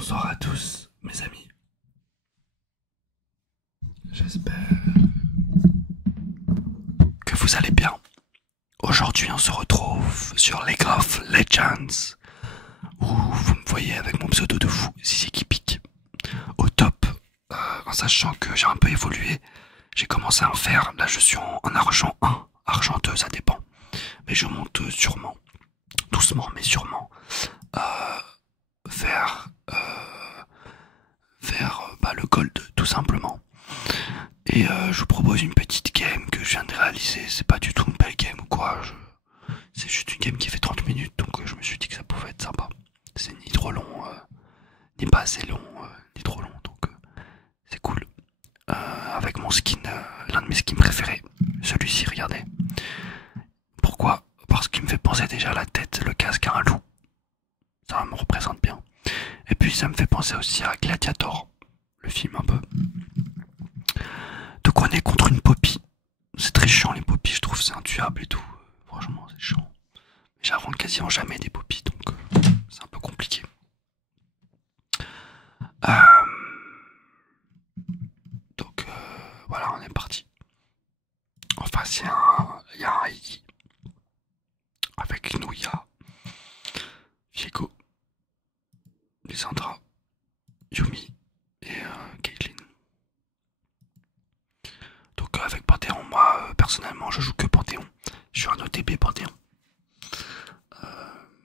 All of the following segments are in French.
Bonsoir à tous, mes amis. J'espère que vous allez bien. Aujourd'hui, on se retrouve sur League of Legends, où vous me voyez avec mon pseudo de fou, Zizi qui pique, au top, en sachant que j'ai un peu évolué. J'ai commencé à en faire, là je suis en argent 1, argent 2, ça dépend. Mais je monte sûrement, doucement mais sûrement, vers, le gold tout simplement. Et je vous propose une petite game que je viens de réaliser. C'est pas du tout une belle game ou quoi. C'est juste une game qui fait 30 minutes, donc je me suis dit que ça pouvait être sympa. C'est ni trop long, ni pas assez long, ni trop long, donc c'est cool. Avec mon skin, l'un de mes skins préférés, celui-ci, regardez. Pourquoi? Parce qu'il me fait penser déjà à la tête, le casque à un loup. Ça me représente bien. Et puis ça me fait penser aussi à Gladiator, le film un peu. Donc on est contre une poppy. C'est très chiant les poppies, je trouve c'est intuable et tout. Franchement c'est chiant. J'invente quasiment jamais des poppies, donc c'est un peu compliqué. Euh, voilà, on est parti. En face il y a un Heidi. Avec nous il y a Viego, Lysandra, Yumi et Caitlyn. Donc avec Panthéon, moi personnellement je joue que Panthéon. Je suis un OTB Panthéon.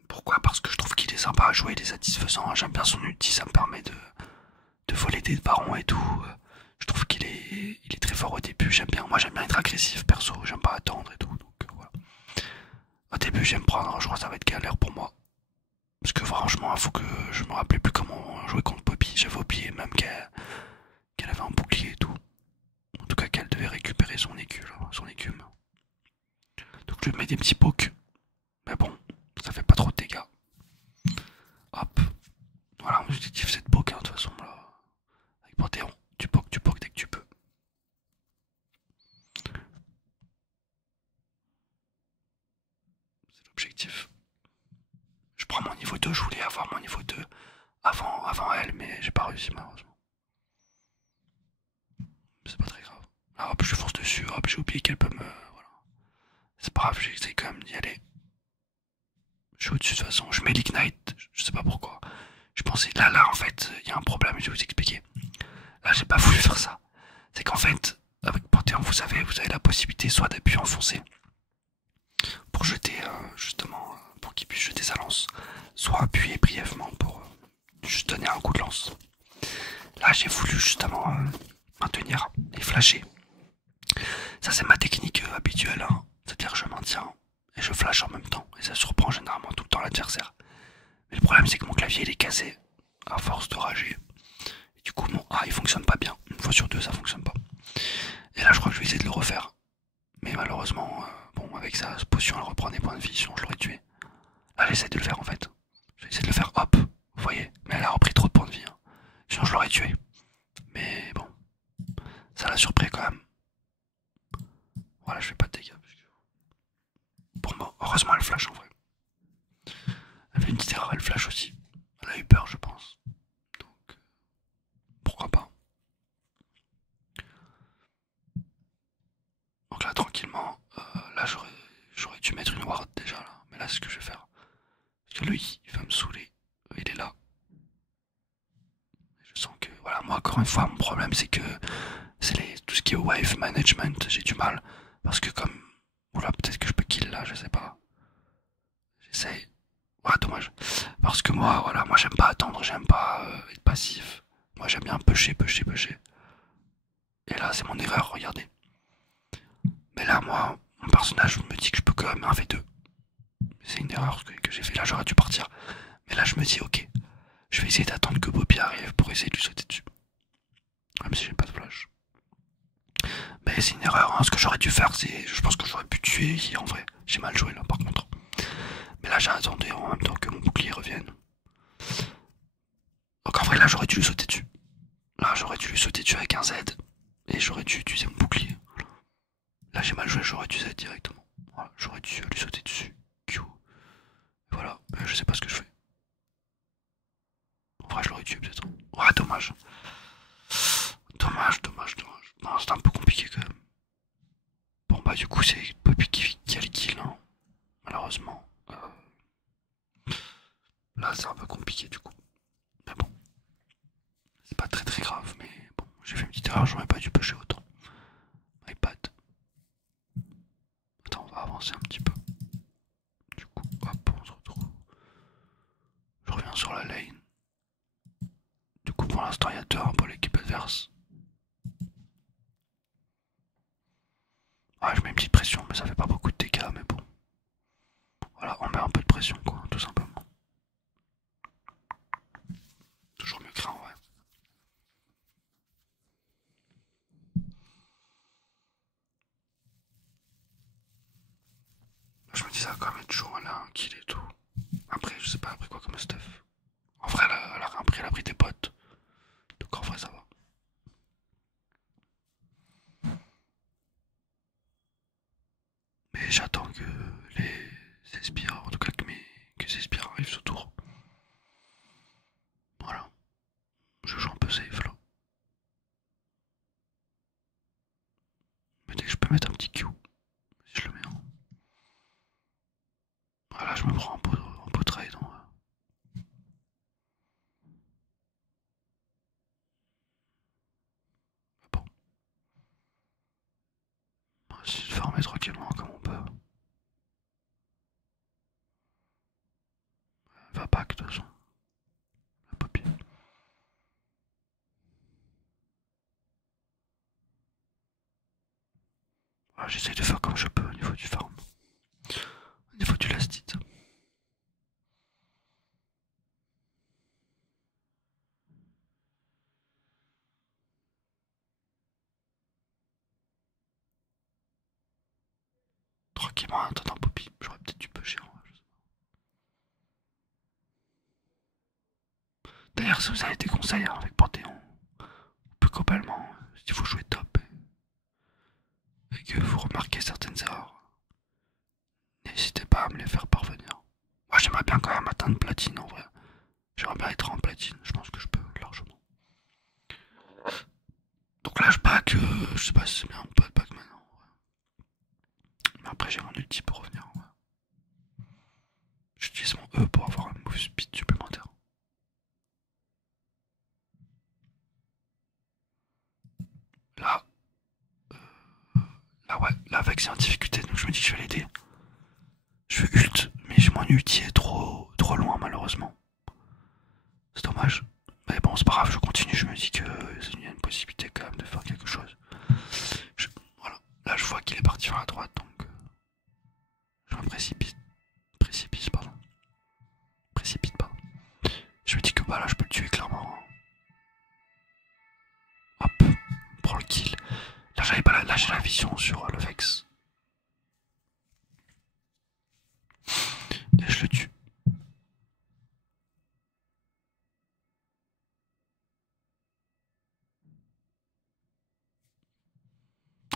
Pourquoi? Parce que je trouve qu'il est sympa à jouer, il est satisfaisant. J'aime bien son ulti, ça me permet de voler des barons et tout. Je trouve il est très fort au début, j'aime bien. Moi j'aime bien être agressif perso, j'aime pas attendre et tout. Donc voilà. Au début j'aime prendre, je crois que ça va être galère pour moi. Parce que franchement, il faut que je me rappelais plus comment jouer contre Poppy. J'avais oublié même qu'elle avait un bouclier et tout. En tout cas qu'elle devait récupérer son écume. Donc je lui mets des petits pokes. Mais bon, ça fait pas trop de dégâts. Hop. Voilà, mon objectif c'est de poke hein, de toute façon là. Avec Panthéon, tu poke dès que tu peux. C'est l'objectif. Je prends mon niveau 2, je voulais avoir mon niveau 2 avant elle, mais j'ai pas réussi malheureusement. C'est pas très grave. Ah, hop, je fonce dessus, hop, j'ai oublié qu'elle peut me... Voilà. C'est pas grave, j'essaie quand même d'y aller. Je suis au-dessus de toute façon, je mets l'ignite, je sais pas pourquoi. Je pensais, là en fait, il y a un problème, je vais vous expliquer. Là j'ai pas voulu faire ça. C'est qu'en fait, avec Panthéon, vous avez la possibilité soit d'appuyer enfoncé pour jeter justement, pour qu'il puisse jeter sa lance, soit appuyer brièvement pour juste donner un coup de lance. Là j'ai voulu justement maintenir et flasher. Ça c'est ma technique habituelle, hein. C'est-à-dire que je maintiens et je flash en même temps, et ça surprend généralement tout le temps l'adversaire. Mais le problème c'est que mon clavier il est cassé à force de rager. Et du coup mon A il fonctionne pas bien, une fois sur deux ça fonctionne pas. Et là je crois que je vais essayer de le refaire. Mais malheureusement, bon avec sa potion elle reprend des points de vie, sinon je l'aurais tué. Là j'essaie de le faire en fait. J'essaie de le faire hop, vous voyez. Mais elle a repris trop de points de vie, hein. Sinon je l'aurais tué. Mais bon, ça l'a surpris quand même. Voilà, je fais pas de dégâts. Pour moi, heureusement elle flash en vrai. Elle fait une petite erreur, elle flash aussi. Elle a eu peur je pense. Donc, pourquoi pas. Donc là tranquillement, là j'aurais dû mettre une ward déjà là. Mais là c'est ce que je vais faire. Parce que lui, il va me saouler. Il est là. Je sens que, voilà, moi encore une fois, mon problème c'est que tout ce qui est wave management, j'ai du mal. Parce que comme, oula, peut-être que je peux kill là, je sais pas. J'essaye. Ouais, dommage. Parce que moi, voilà, moi j'aime pas attendre, j'aime pas être passif. Moi j'aime bien pusher. Et là, c'est mon erreur, regardez. Mais là, moi, mon personnage me dit que je peux quand même 1v2. C'est une erreur que j'ai fait. Là, j'aurais dû partir. Mais là, je me dis, ok, je vais essayer d'attendre que Poppy arrive pour essayer de lui sauter dessus. Même si j'ai pas de flash. Mais c'est une erreur, hein. Ce que j'aurais dû faire, c'est... Je pense que j'aurais pu tuer ici, en vrai. J'ai mal joué, là, par contre. Mais là, j'ai attendu en même temps que mon bouclier revienne. Donc, en vrai, là, j'aurais dû lui sauter dessus. Là, j'aurais dû lui sauter dessus avec un Z. Et j'aurais dû utiliser mon bouclier. Là, j'ai mal joué, j'aurais dû Z directement. Voilà, j'aurais dû lui sauter dessus. Q. Voilà, je sais pas ce que je fais. En Ouais, je l'aurais tué peut-être. Ouais, dommage. Dommage. Non, c'était un peu compliqué quand même. Bon bah du coup c'est Poppy qui a le kill, hein, malheureusement. Là c'est un peu compliqué du coup. Mais bon, c'est pas très grave, mais bon, j'ai fait une petite erreur, j'aurais pas dû pusher autant. My bad. Attends, on va avancer un petit peu. Du coup, hop, on se retrouve. Je reviens sur la lane. Du coup pour l'instant il y a 2-1 pour l'équipe adverse. Ouais, je mets une petite pression, mais ça fait pas beaucoup de dégâts, mais bon. Voilà, on met un peu de pression quoi, tout simplement. Toujours mieux que rien, ouais. Je me dis ça va quand même être chaud, elle a un kill et tout. Après, je sais pas, après quoi comme stuff. En vrai, elle a pris des potes. Donc en vrai, ça va. Mais j'attends que les sbires, en tout cas que ces sbires arrivent ce tour. Voilà. Je joue un peu safe là. Mais dès que je peux mettre un petit Q, si je le mets en. Voilà, je me prends un beau trade en vrai. Mais bon, on va essayer de farmer tranquillement comme on peut. Elle va back de toute façon. La Poppy. Voilà, j'essaye de faire comme je peux au niveau du farm. Au niveau du last hit. Tranquillement en attendant Poppy. J'aurais peut-être dû pusher en vrai. D'ailleurs, si vous avez des conseils hein, avec Panthéon, plus globalement, si vous jouez top et que vous remarquez certaines erreurs, n'hésitez pas à me les faire parvenir. Moi j'aimerais bien quand même atteindre platine en vrai. J'aimerais bien être en platine, je pense que je peux largement. Donc là je back, je sais pas si c'est bien ou pas de back maintenant. Mais après j'ai mon ulti pour revenir. Ouais. J'utilise mon E pour avoir un move speed supplémentaire. Là, là ouais, là avec c'est en difficulté donc je me dis que je vais l'aider. Je fais ult, mais mon ulti est trop loin malheureusement. C'est dommage. Mais bon, c'est pas grave, je continue. Je me dis que il y a une possibilité quand même de faire quelque chose. Voilà. Là, je vois qu'il est parti vers la droite, donc je me précipite. Précipite, pardon. Précipite, pardon. Je me dis que bah là, je peux le tuer clairement. Hop, on prend le kill. Là, j'avais pas là, j'ai la vision sur le Vex. Et je le tue.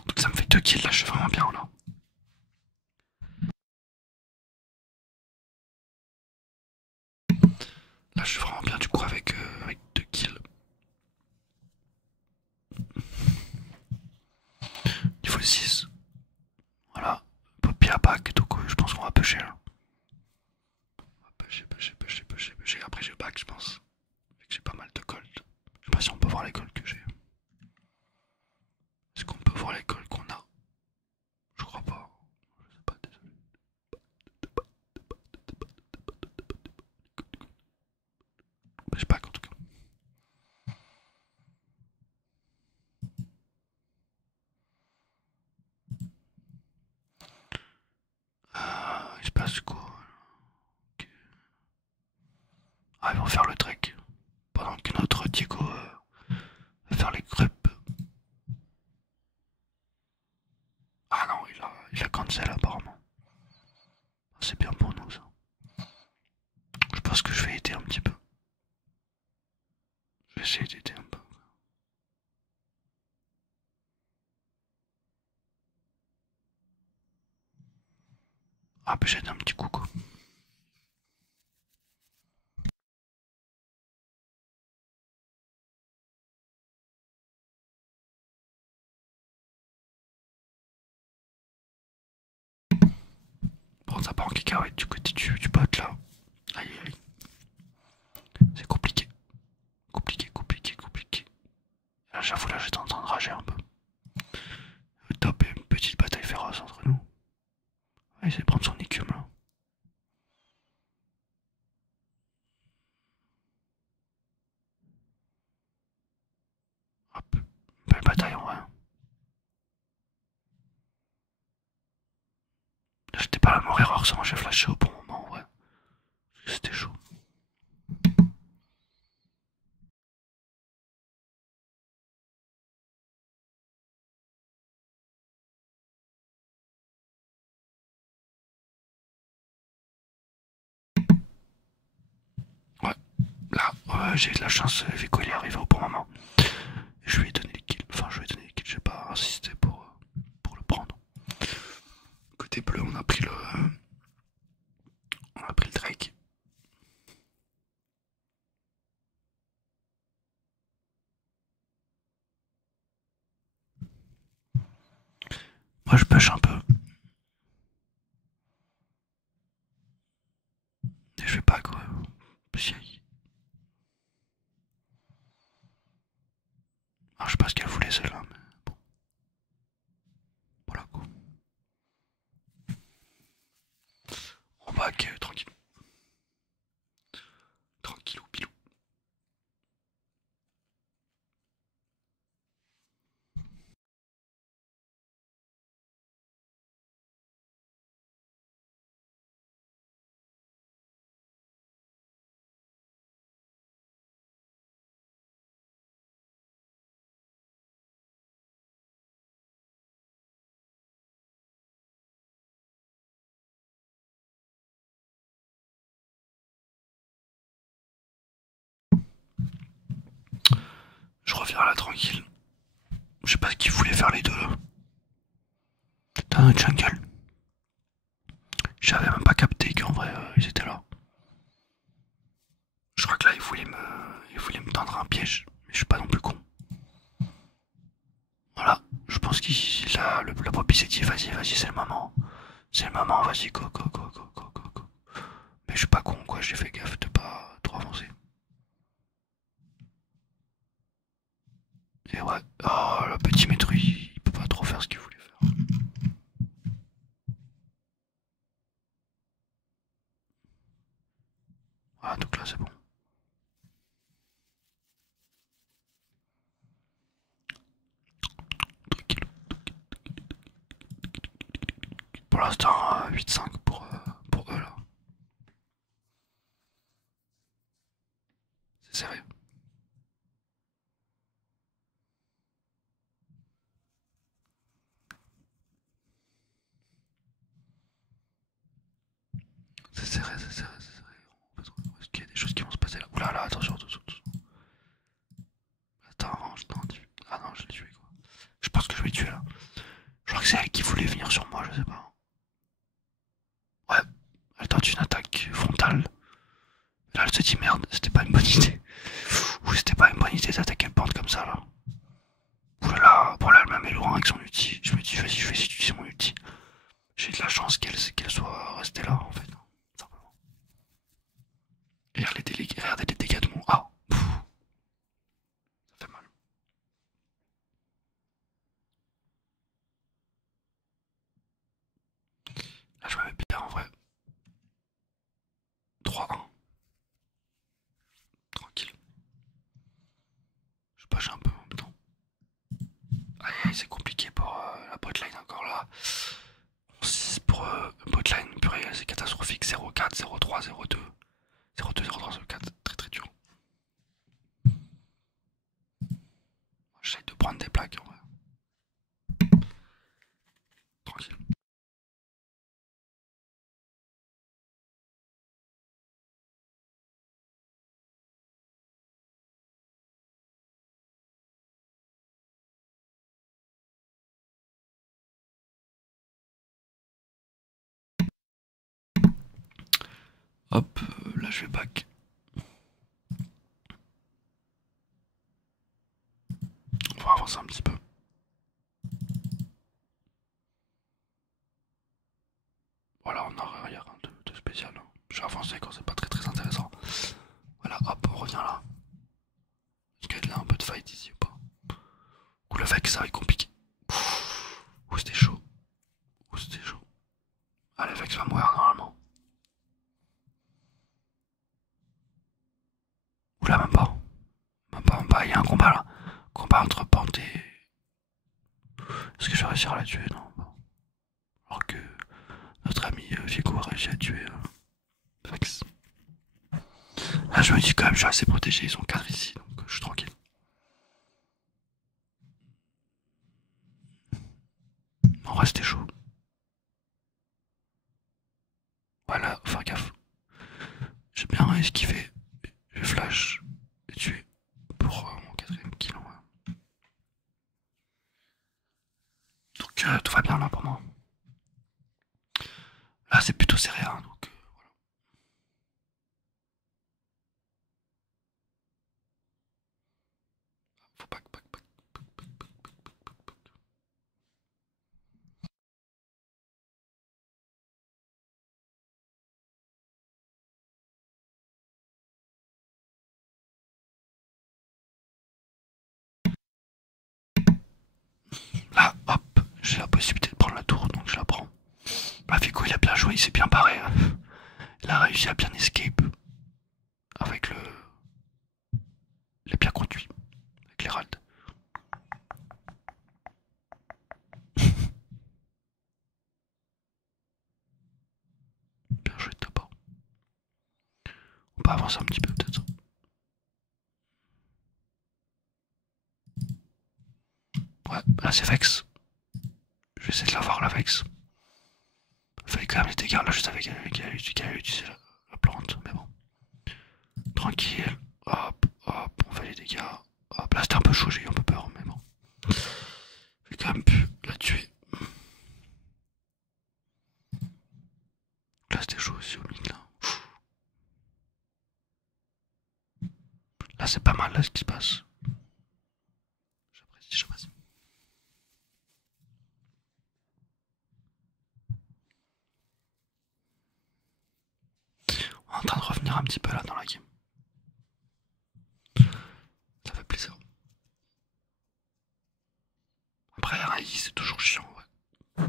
Donc ça me fait 2 kills, là, je suis vraiment bien là. Là, je suis vraiment bien du coup avec 2 kills. Niveau 6. Voilà. Poppy à back, donc je pense qu'on va pusher là. Pusher. Après, j'ai back, je pense. J'ai pas mal de gold. Je sais pas si on peut voir les golds que j'ai. Est-ce qu'on peut voir les golds qu'on a? Je crois pas. Je sais pas, désolé. Je sais pas en tout cas. Il se passe quoi? Okay. Ah, ils vont faire le trek. Pendant que notre Diego va faire les crêpes. Ah non, il a cancel apparemment. C'est bien pour nous ça. Je pense que je vais aider un petit peu. Je vais essayer d'aider un peu. Ah, bah j'aide un petit coup quoi. ça part en cacahuète du côté du bot là. Aïe aïe. C'est compliqué. Compliqué, compliqué, compliqué. Là j'avoue là j'étais en train de rager un peu. Top et une petite bataille féroce entre nous. On va essayer de prendre son écume là. Hop. Belle bataille en vrai. Là j'étais pas à la mort erreur, seulement j'ai flashé au bon moment en vrai. C'était chaud. Ouais. Là, j'ai eu de la chance, Vico il est arrivé au bon moment. Et je lui ai donné les kills. Enfin, je lui ai donné les kills, j'ai pas insisté pour le prendre. Côté bleu, on a pris le Drake. Moi, je push un peu. Et je vais pas quoi. Ah, je sais pas ce qu'elle voulait celle-là, mais bon. Voilà quoi. On va tranquille. Tranquillou pilou. Je reviens là tranquille. Je sais pas ce qu'ils voulaient faire les deux là. T'as un jungle. J'avais même pas capté qu'en vrai ils étaient là. Je crois que là ils voulaient me tendre un piège. Mais je suis pas non plus con. Voilà. Je pense qu'il a la poppy s'est dit vas-y, vas-y, c'est le moment. C'est le moment, vas-y, go, go, go, go, go, go, go. Mais je suis pas con quoi, j'ai fait gaffe de pas trop avancer. Et ouais, oh le petit maître il peut pas trop faire ce qu'il voulait faire. Voilà, donc là c'est bon. Tranquille. Pour l'instant, 8-5 pour eux là. C'est serré. C'est serré, c'est serré, c'est serré. Est-ce qu'il y a des choses qui vont se passer là? Oula là, attention, attention, attention. Attends, non, ah non, je l'ai tué quoi. Je pense que je vais le tuer là. Je crois que c'est elle qui voulait venir sur moi, je sais pas. Ouais, elle tente une attaque frontale. Là, elle se dit merde, c'était pas une bonne idée. Ou c'était pas une bonne idée d'attaquer le porte comme ça là. Oulala, bon là, elle me met loin avec son ulti. Je me dis, vas-y, je vais essayer d'utiliser mon ulti. J'ai de la chance qu'elle soit restée là en fait. Simplement. Et regardez les dégâts de mon A. Ça fait mal. Là, je me mets bien en vrai. 3-1. Tranquille. Je pâche un peu en même temps. Allez, c'est compliqué pour la botline encore là. 6 pour botline, purée, c'est catastrophique. 0-4, 0-3, 0-2. 0-2, 0-3, 0-4. Très très dur. J'essaie de prendre des plaques en vrai. Tranquille. Hop, là je vais back. On va avancer un petit peu. Voilà, on arrière. Vex, ça va être compliqué. Ouh, c'était chaud. Ouh, c'était chaud. Allez, Vex va mourir normalement. Oula, même pas. Même pas, même pas. Il y a un combat là. Combat entre Pante et. Est-ce que je vais réussir à la tuer? Non. Bon. Alors que notre ami Viego a réussi à tuer Vex. Là, je me dis quand même, je suis assez protégé. Ils sont 4 ici, donc je suis tranquille. En vrai, c'était chaud. Voilà, faut faire gaffe. J'ai bien esquivé. Je flash et tuer pour mon 4ème kill. Ouais. Donc tout va bien là pour moi. Là, c'est plutôt serré, hein, donc voilà. Faut pas que. Là, hop, j'ai la possibilité de prendre la tour, donc je la prends. Bah, Vico, il a bien joué, il s'est bien barré. Hein. Il a réussi à bien escape avec le. Il a bien conduit avec l'Herald. Bien joué de ta part. On peut avancer un petit peu peut-être. Ouais, là c'est Vex. Je vais essayer de l'avoir la Vex. Il fallait quand même les dégâts. Là je savais qu'elle allait utiliser la plante, mais bon. Tranquille. Hop, hop, on fait les dégâts. Hop, là c'était un peu chaud, j'ai eu un peu peur, mais bon. J'ai quand même pu la tuer. Là c'était chaud aussi au mid là. Là c'est pas mal là ce qui se passe. J'apprécie, j'apprécie. On est en train de revenir un petit peu là dans la game. Ça fait plaisir. Après, Rai, c'est toujours chiant, ouais.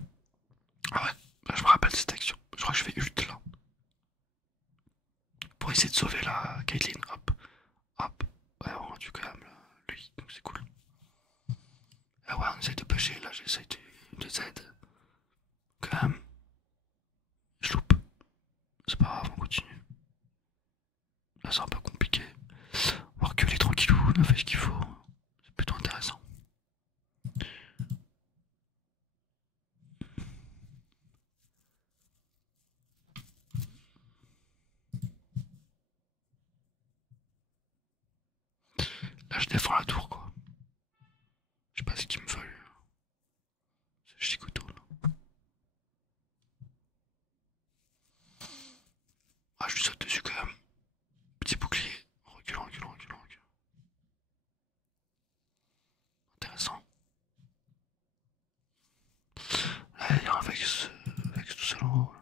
Ah ouais, bah, je me rappelle cette action. Je crois que je fais ult là. Pour essayer de sauver la Caitlyn. Hop, hop. Ouais, on a tué quand même lui, donc c'est cool. Ah ouais, on essaye de pusher, là j'essaye de Z. Quand même. Je loupe. C'est pas grave, on continue. Là c'est un peu compliqué. On va reculer tranquillou, on a fait ce qu'il faut. C'est plutôt intéressant. Là je défends la tour quoi. Je sais pas ce qu'il me veut. Ce chicoteau là. Ah je lui saute dessus quand même. Petit bouclier. Reculant, reculant, reculant, reculant. Intéressant. Là il y a un Vex tout seul en haut.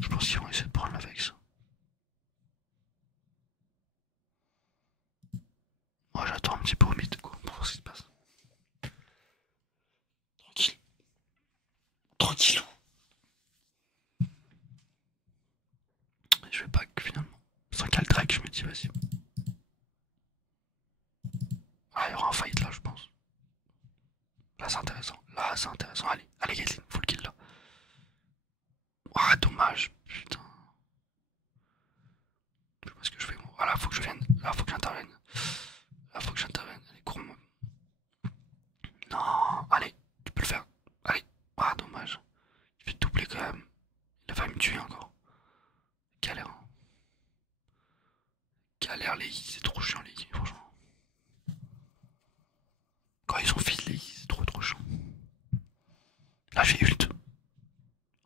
Je pense qu'ils vont essayer de prendre la Vex. Moi j'attends un petit peu au mid quoi, pour voir ce qui se passe. Tranquille. Tranquille. Je vais back finalement. Sans qu'il y a le Drake, je me dis vas-y. Ah, il y aura un fight là, je pense. Là, c'est intéressant. Là, c'est intéressant. Allez, allez, Caitlyn, full kill là. Ah, dommage. Putain. Je sais pas ce que je fais, moi. Ah, là, faut que je vienne. Là, faut que j'intervienne. Là, faut que j'intervienne. Allez, cours-moi. Non, allez, tu peux le faire. Allez. Ah, dommage. Il fait doubler quand même. Il a failli me tuer encore. Galère. Hein. Galère, les I, c'est trop chiant, les I, franchement. Quand ils sont fit, les I, c'est trop trop chiant. Là, j'ai ult.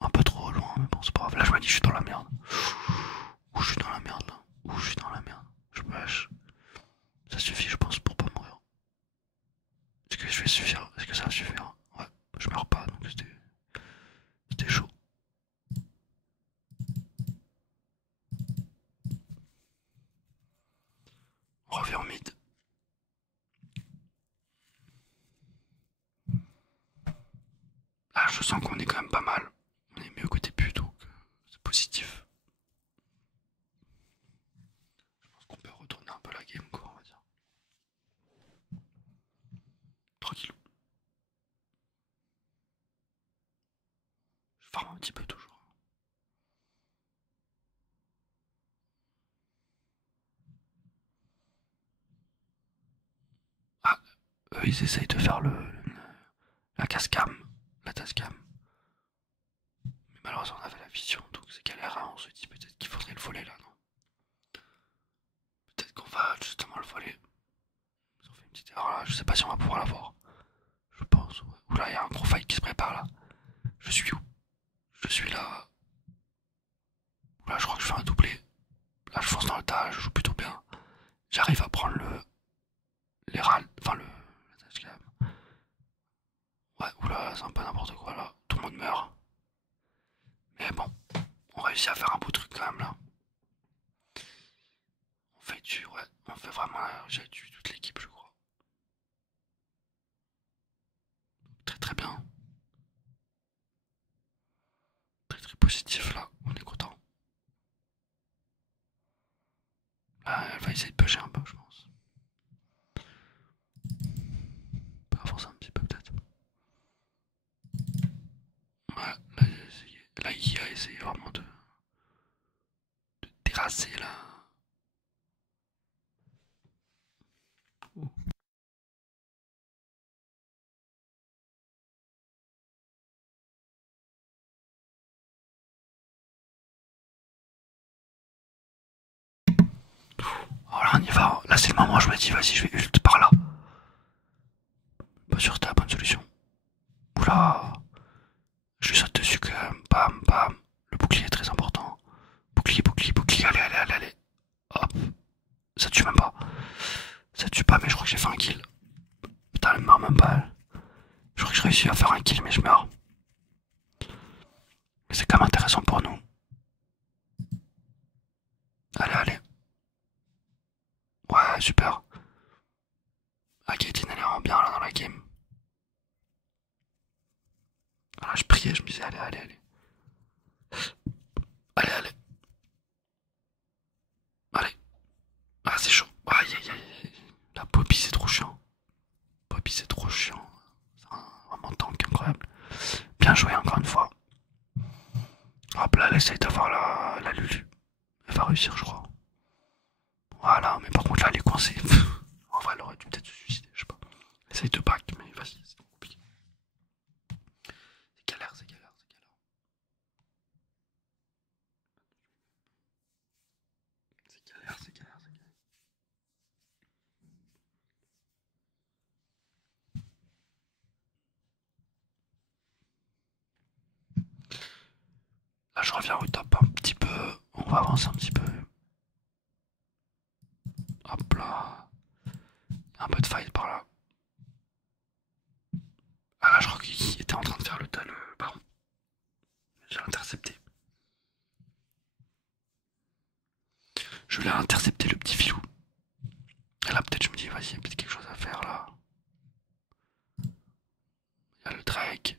Un peu trop loin, mais bon, c'est pas grave. Là, je me dis, je suis dans la merde. Ouh, je suis dans la merde là. Ouh, je suis dans la merde. Je me lâche. Ça suffit, je pense, pour pas mourir. Est-ce que je vais suffire? Est-ce que ça va suffire? Ouais, je meurs pas, donc c'était chaud. je sens qu'on est quand même pas mal. On est mieux côté but, donc c'est positif. Je pense qu'on peut retourner un peu la game, quoi, on va dire. Tranquille. Je farme un petit peu toujours. Ah, eux ils essayent de faire la casse-cam, la tasse-cam. Mais malheureusement on avait la vision, donc c'est galère, hein. On se dit peut-être qu'il faudrait le voler là, non? Peut-être qu'on va justement le voler. Ils ont fait une petite erreur là, je sais pas si on va pouvoir l'avoir. Je pense, ouais. Oula, il y a un gros fight qui se prépare là. Je suis où? Je suis là. Oula, je crois que je fais un doublé. Là, je fonce dans le tas, je joue plutôt bien. J'arrive à prendre les râles, enfin la tâche quand même. Ouais, oula, c'est un peu n'importe quoi là. Tout le monde meurt. Mais bon, on réussit à faire un beau truc quand même là. Ouais, on fait vraiment, j'ai tué toute l'équipe, je crois. Très très bien. Très très positif là, on est content. Là, elle va essayer de pêcher un peu, je pense. On peut avancer un petit peu peut-être. Ouais, là, il a essayé vraiment de terrasser là. Voilà, on y va. Là, c'est le moment où je me dis, vas-y, je vais ult par là. Pas sûr que c'était la bonne solution. Oula, je lui saute dessus quand même. Bam, bam. Le bouclier est très important. Bouclier, bouclier, bouclier. Allez, allez, allez, allez. Hop. Ça tue même pas. Ça tue pas, mais je crois que j'ai fait un kill. Putain, elle meurt même pas. Je crois que j'ai réussi à faire un kill, mais je meurs. Mais c'est quand même intéressant pour nous. Allez, allez. Ouais, super. Ah, Caitlyn, elle est vraiment bien là dans la game. Voilà, je priais, je me disais, allez, allez, allez. Allez, allez. Allez. Ah, c'est chaud. Aïe, aïe, aïe. La Poppy, c'est trop chiant. Poppy, c'est trop chiant. C'est vraiment tank incroyable. Bien joué encore une fois. Hop là, elle essaye d'avoir la Lulu. Elle va réussir, je crois. Voilà, mais par contre là, elle est coincée. En vrai, elle aurait dû peut-être se suicider, je sais pas. Essaye de back, mais vas-y, c'est compliqué. C'est galère, c'est galère, c'est galère. C'est galère, c'est galère, c'est galère. Là, je reviens au top un petit peu. On va avancer un petit peu. Hop là. Un peu de fight par là. Ah là, je crois qu'il était en train de faire le tas, le baron. J'ai intercepté. Je l'ai intercepté, le petit filou. Et là, peut-être, je me dis, vas-y, il y a peut-être quelque chose à faire là. Il y a le Drake.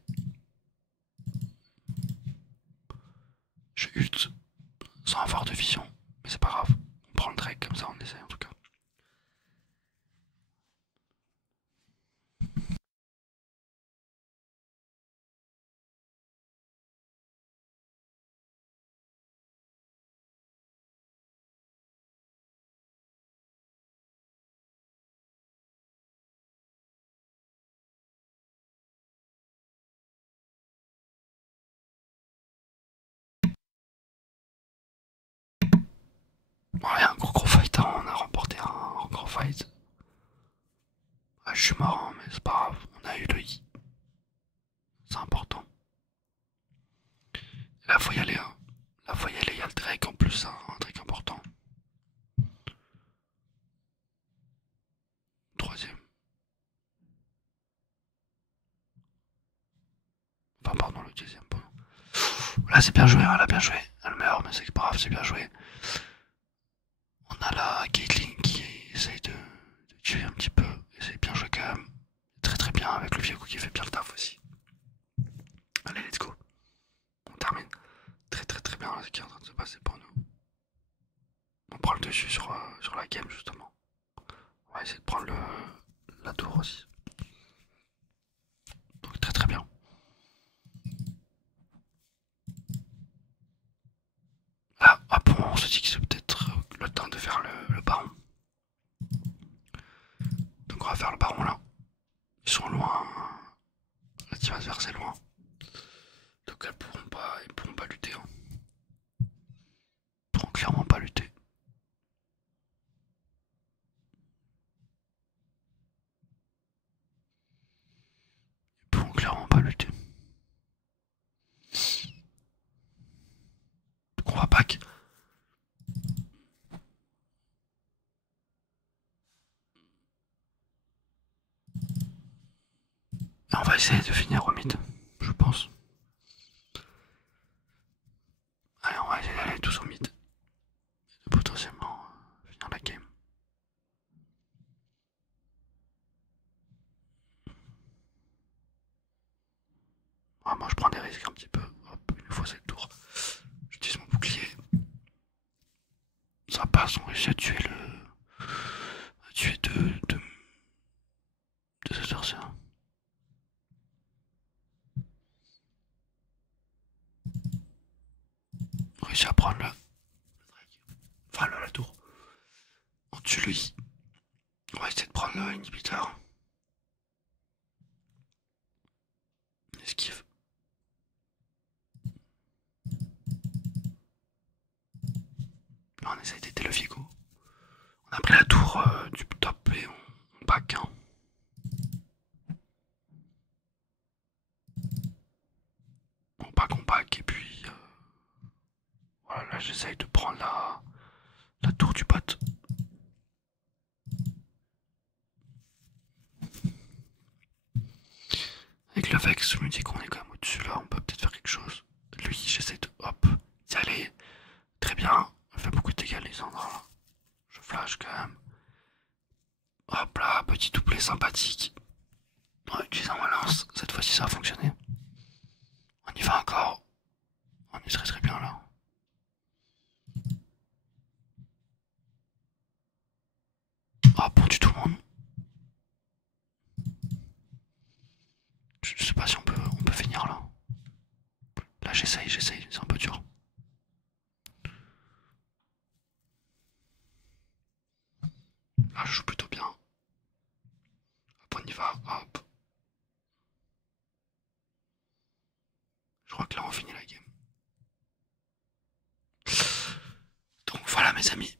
Je ult sans avoir de vision. Mais c'est pas grave. On prend le Drake comme ça, on essaie en tout cas. Bon, il y a un gros fight, hein. On a remporté un gros fight. Ah, je suis mort, hein, mais c'est pas grave. On a eu le I. C'est important. Et là, faut y aller, hein. Là, faut y aller. Il y a le Drake en plus, hein, un Drake important. Troisième. Enfin, pardon, le deuxième. Pardon. Là, c'est bien joué, hein, elle a bien joué. Elle meurt, mais c'est pas grave, c'est bien joué. On a la Caitlyn qui essaye de tuer un petit peu. Et c'est bien joué quand même. Très très bien avec le vieux coup qui fait bien le taf aussi. Allez, let's go. On termine. Très très très bien ce qui est en train de se passer pour nous. On prend le dessus sur la game justement. On va essayer de prendre la tour aussi. Donc très très bien. Là, hop, on se dit que c'est peut-être le temps de faire le baron. Donc on va faire le baron là. Ils sont loin. La team adverse est loin. Donc ils pourront pas lutter. Hein. Ils pourront clairement pas lutter. Ils pourront clairement pas lutter. Donc on va back. Et on va essayer de finir au mid, je pense. Allez, on va essayer d'aller tous au mid. Et de potentiellement finir la game. Ah, moi je prends des risques un petit peu. Hop, une fois c'est le tour. J'utilise mon bouclier. Ça passe, on réussit à tuer deux adversaires. On réussit à prendre enfin la tour. On tue lui. On va essayer de prendre l'inhibiteur. Esquive. Là on essaye d'aider le Viego. On a pris la tour du top et on back. Hein. On back et puis voilà, là j'essaye de prendre la tour du bot. Avec le Vex, je me dis qu'on est quand même au-dessus là, on peut peut-être faire quelque chose. Lui, j'essaie de hop, y aller. Très bien, il fait beaucoup de dégâts Lysandre là. Je flash quand même. Hop là, petit doublé sympathique. En utilisant ma lance, cette fois-ci ça a fonctionné. On y va encore. On est très très bien là. Hop, on tue tout le monde. Je sais pas si on peut finir là. Là j'essaye, c'est un peu dur. Là je joue plutôt bien. Hop, on y va, hop. Je crois que là on finit la game. Donc voilà mes amis,